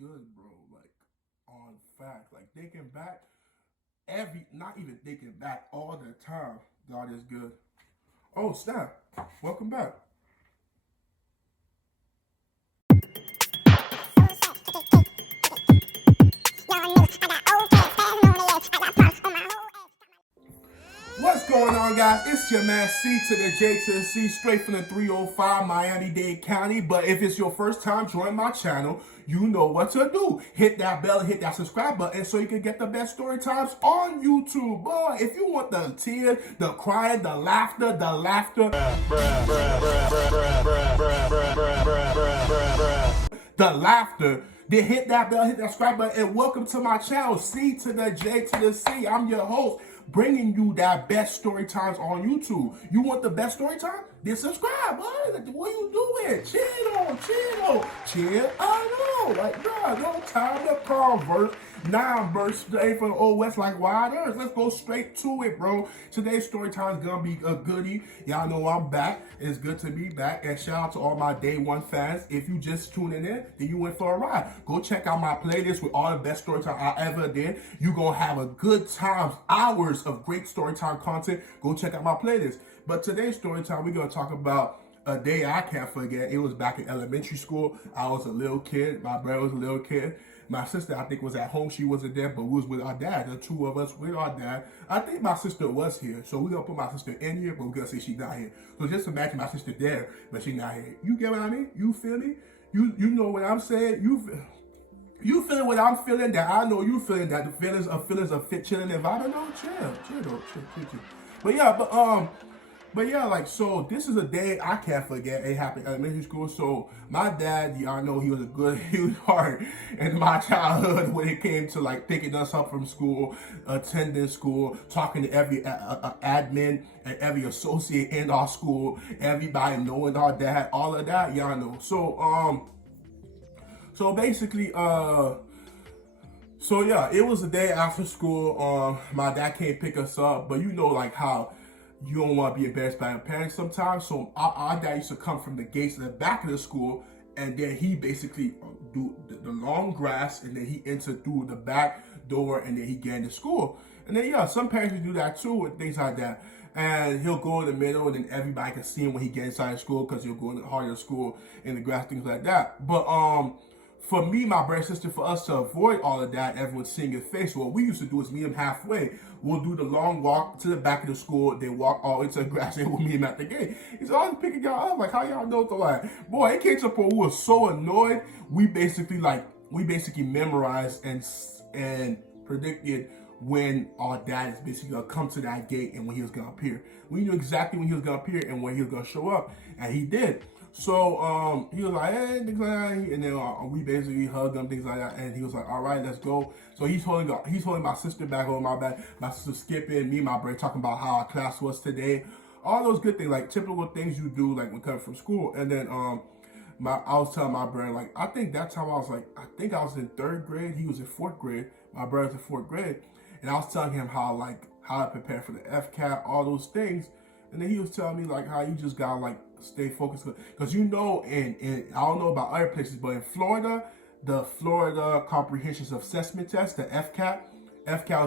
good, bro. Like, on fact, like thinking back, not even thinking back, all the time, God is good. Oh, snap! Welcome back. What's going on, guys? It's your man C to the J to the C, straight from the 305 Miami-Dade County. But if it's your first time joining my channel, you know what to do. Hit that bell, hit that subscribe button so you can get the best story times on YouTube. Boy, if you want the tears, the crying, the laughter, the laughter, then hit that bell, hit that subscribe button, and welcome to my channel, C to the J to the C. I'm your host, bringing you that best story times on YouTube. You want the best story time? Then subscribe, boy. What you doing? Chill. I know. Like, bro, no time to converse. Nah, verse straight from the Old West like wild earth. Let's go straight to it, bro. Today's story time is gonna be a goodie. Y'all know I'm back. It's good to be back. And shout out to all my day one fans. If you just tuning in, then you went for a ride. Go check out my playlist with all the best story time I ever did. You gonna have a good time, hours of great story time content. Go check out my playlist. But today's story time, we're gonna talk about a day I can't forget. It was back in elementary school. I was a little kid. My brother was a little kid. My sister, I think, was at home. She wasn't there, but we was with our dad. The two of us with our dad. I think my sister was here. So we're going to put my sister in here, but we're going to say she's not here. So just imagine my sister there, but she's not here. You get what I mean? You feel me? You know what I'm saying? You feeling what I'm feeling, that I know you feeling, that the feelings of fit, chilling, and vibing. No, chill. But yeah, like, so this is a day I can't forget. It happened in elementary school. So my dad, y'all know he was hard in my childhood when it came to like picking us up from school, attending school, talking to every admin and every associate in our school, everybody knowing our dad, all of that, y'all know. So basically, so yeah, it was a day after school. My dad came pick us up, but you know, like how you don't want to be embarrassed by your parents sometimes. So our dad used to come from the gates in the back of the school, and then he basically do the long grass, and then he entered through the back door, and then he get into school. And then yeah, some parents do that too, and things like that. And he'll go in the middle, and then everybody can see him when he gets inside of school, because he'll go in the heart of the school in the grass, things like that. But for me, my brother and sister, for us to avoid all of that, everyone seeing his face, what we used to do is meet him halfway. We'll do the long walk to the back of the school, then walk all into the grass, and we'll meet him at the gate. He's always picking y'all up, like, how y'all know the line? Boy, it came to a point we were so annoyed, we basically memorized and predicted when our dad is basically gonna come to that gate and when he was gonna appear. We knew exactly when he was gonna appear and when he was gonna show up, and he did. So he was like, hey, things like that, and then we basically hugged him, things like that, and he was like, all right, let's go. So he's holding my sister back on my back, my sister skipping, me and my brother talking about how our class was today, all those good things, like typical things you do, like when coming from school. And then I was telling my brother, like, I think that time I think I was in third grade, he was in fourth grade, my brother's in fourth grade, and I was telling him how I prepared for the FCAT, all those things. And then he was telling me like how you just gotta like stay focused, because you know, and I don't know about other places, but in Florida, the Florida Comprehensive Assessment Test, the FCAT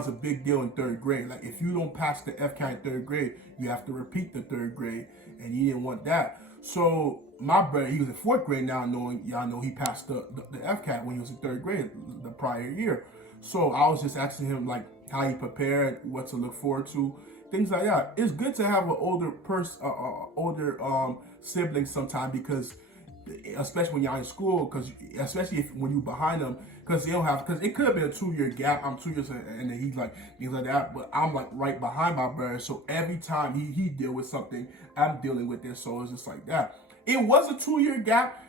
is a big deal in third grade. Like if you don't pass the FCAT in third grade, you have to repeat the third grade, and you didn't want that. So my brother, he was in fourth grade now, knowing y'all know he passed the FCAT when he was in third grade the prior year. So I was just asking him like how he prepared, what to look forward to, things like that. It's good to have an older sibling sometimes, because especially when you're in school, because especially when you're behind them, because it could have been a 2-year gap. I'm 2 years and then he's like things like that, but I'm like right behind my brother. So every time he deal with something, I'm dealing with this. So it's just like that. It was a 2-year gap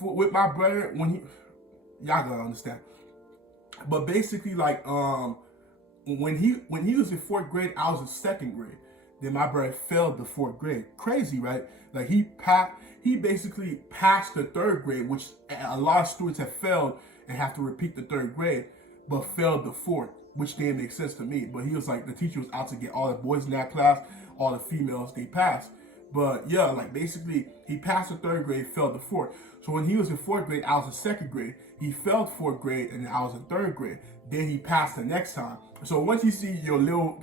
with my brother y'all gotta understand. But basically like when he was in fourth grade, I was in second grade. Then my brother failed the fourth grade. Crazy, right? Like he basically passed the third grade, which a lot of students have failed and have to repeat the third grade, but failed the fourth, which didn't make sense to me. But he was like, the teacher was out to get all the boys in that class, all the females, they passed. But yeah, like basically he passed the third grade, failed the fourth. So when he was in fourth grade, I was in second grade. He failed fourth grade, and I was in third grade. Then he passed the next time. So once you see your little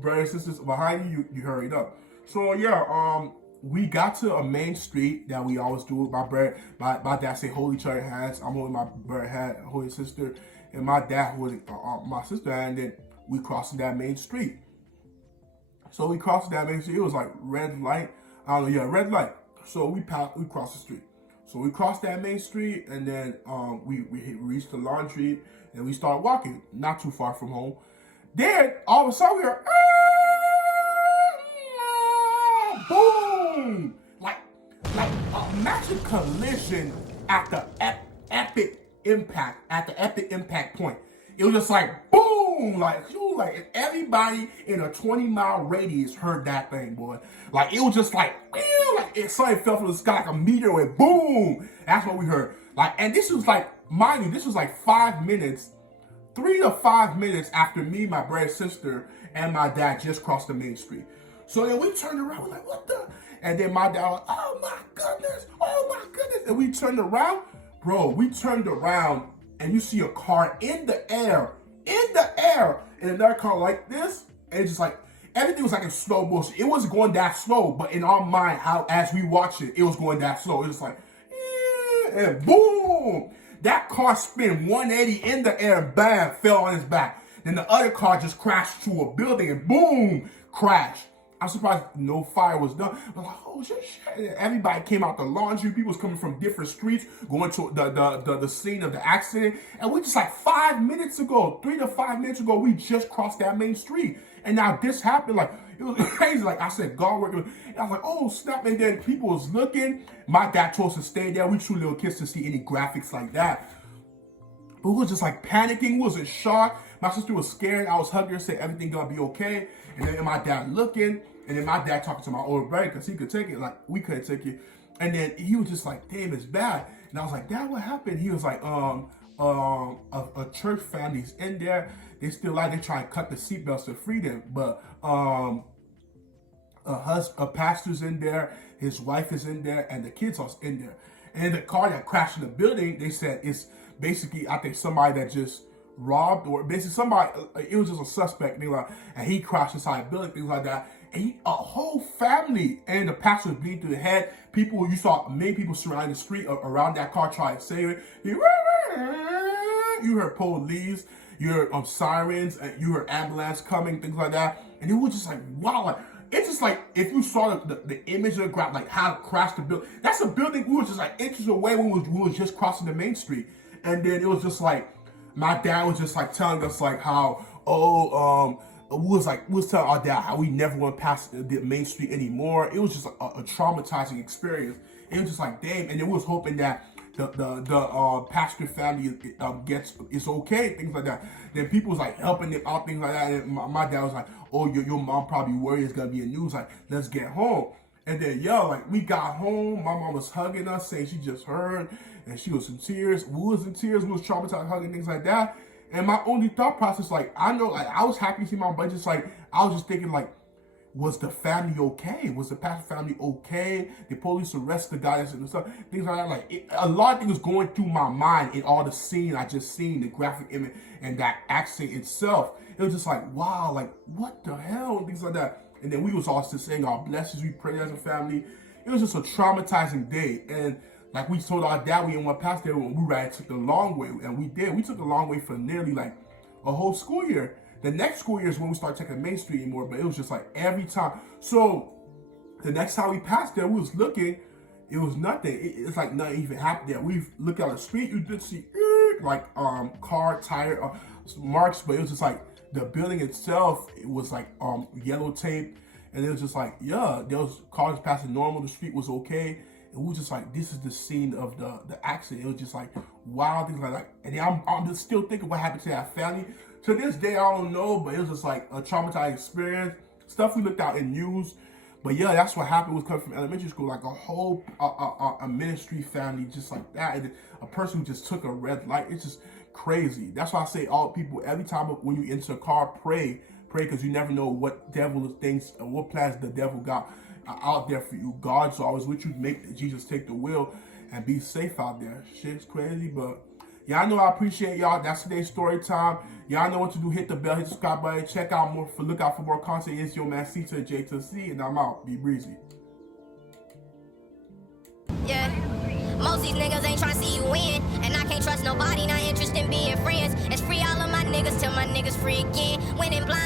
brothers and sisters behind you, you hurried up. So yeah, we got to a main street that we always do. My dad say hold each other hands. I'm holding my brother hand, holding sister, and my dad holding my sister hand. And then we crossed that main street. So we crossed that main street. It was like red light. I don't know, yeah, red light. So we crossed the street. So we crossed that main street, and then we reached the laundry, and we started walking, not too far from home. Then all of a sudden we heard, boom, like a massive collision at the epic impact point. It was just like boom, like and everybody in a 20-mile radius heard that thing, boy. Like it was just like something fell from the sky like a meteor went boom. That's what we heard. Like, and this was like, mind you, this was like 5 minutes, 3 to 5 minutes after me, my brother, sister, and my dad just crossed the main street. So then we turned around, we're like, what the? And then my dad was, oh my goodness. And we turned around, bro, and you see a car in the air, and another car like this, and it's just like, everything was like in slow motion. It wasn't going that slow, but in our mind, how as we watched it, it was going that slow. It was like, and boom, that car spin 180 in the air, and bam, fell on his back. Then the other car just crashed to a building, and boom, crashed. I'm surprised no fire was done. I was like, oh shit. Everybody came out the laundry. People was coming from different streets, going to the scene of the accident. And we just like 5 minutes ago, 3 to 5 minutes ago, we just crossed that main street. And now this happened. Like, it was crazy. Like I said, God working. I was like, oh snap. And then people was looking. My dad told us to stay there. We too little kids to see any graphics like that. But we was just like panicking. We was in shock. My sister was scared. I was hugging her, saying everything gonna be okay. And then my dad looking. And then my dad talking to my older brother because he could take it. Like, we couldn't take it. And then he was just like, damn, it's bad. And I was like, Dad, what happened? He was like, a church family's in there. They still like, they try to cut the seatbelts to free them. But a pastor's in there, his wife is in there, and the kids are in there. And the car that crashed in the building, they said it's basically, I think, somebody that just robbed, or basically somebody, it was just a suspect, and he crashed inside a building, things like that. And a whole family, and the pastor was bleeding through the head. People, you saw many people surrounding the street around that car trying to save it. You heard police, you heard sirens, and you heard ambulance coming, things like that. And it was just like, wow, like, it's just like if you saw the image of the ground, like how it crashed the building. That's a building we was just like inches away when we was just crossing the main street. And then it was just like, my dad was just like telling us like how, we was telling our dad how we never went past the main street anymore. It was just a traumatizing experience. It was just like, damn. And then we was hoping that the pastor family it's okay, things like that. Then people was like helping them out, things like that. And my dad was like, oh, your mom probably worried it's gonna be a news. Like, let's get home. And then like we got home. My mom was hugging us, saying she just heard, and she was in tears. We was in tears. We was traumatized, hugging, things like that. And my only thought process, like, I know, like, I was happy to see my mom, but just like, I was just thinking, like, was the family okay? Was the pastor family okay? The police arrest the guys and stuff, things like that. Like, a lot of things was going through my mind in all the scene I just seen, the graphic image and that accident itself. It was just like, wow, like, what the hell? And things like that. And then we was also saying our blessings, we prayed as a family. It was just a traumatizing day. And like we told our dad we didn't want past there when we rather took the long way, and we did. We took the long way for nearly like a whole school year. The next school year is when we started taking Main Street anymore, but it was just like every time. So the next time we passed there, we was looking, it was nothing. It's like nothing even happened there. We looked out the street, you did see like car tire marks, but it was just like the building itself, it was like yellow tape, and it was just like, yeah, there was cars passing normal, the street was okay. And we were just like, this is the scene of the accident. It was just like, wow, things like that. And then I'm just still thinking what happened to that family. To this day, I don't know, but it was just like a traumatizing experience. Stuff we looked out in news. But yeah, that's what happened with coming from elementary school. Like a whole a ministry family just like that. And a person who just took a red light. It's just crazy. That's why I say all people, every time when you enter a car, pray, because you never know what devil things, what plans the devil got out there for you. God's always with you. Make Jesus take the wheel and be safe out there. Shit's crazy, but y'all know I appreciate y'all. That's today's story time. Y'all know what to do. Hit the bell, hit the subscribe button. Check out more look out for more content. It's your man C.J.C, and I'm out. Be breezy. Yeah. Most these niggas ain't tryna see you win, and I can't trust nobody, not interested in being friends. It's free all of my niggas till my niggas free again. When in blind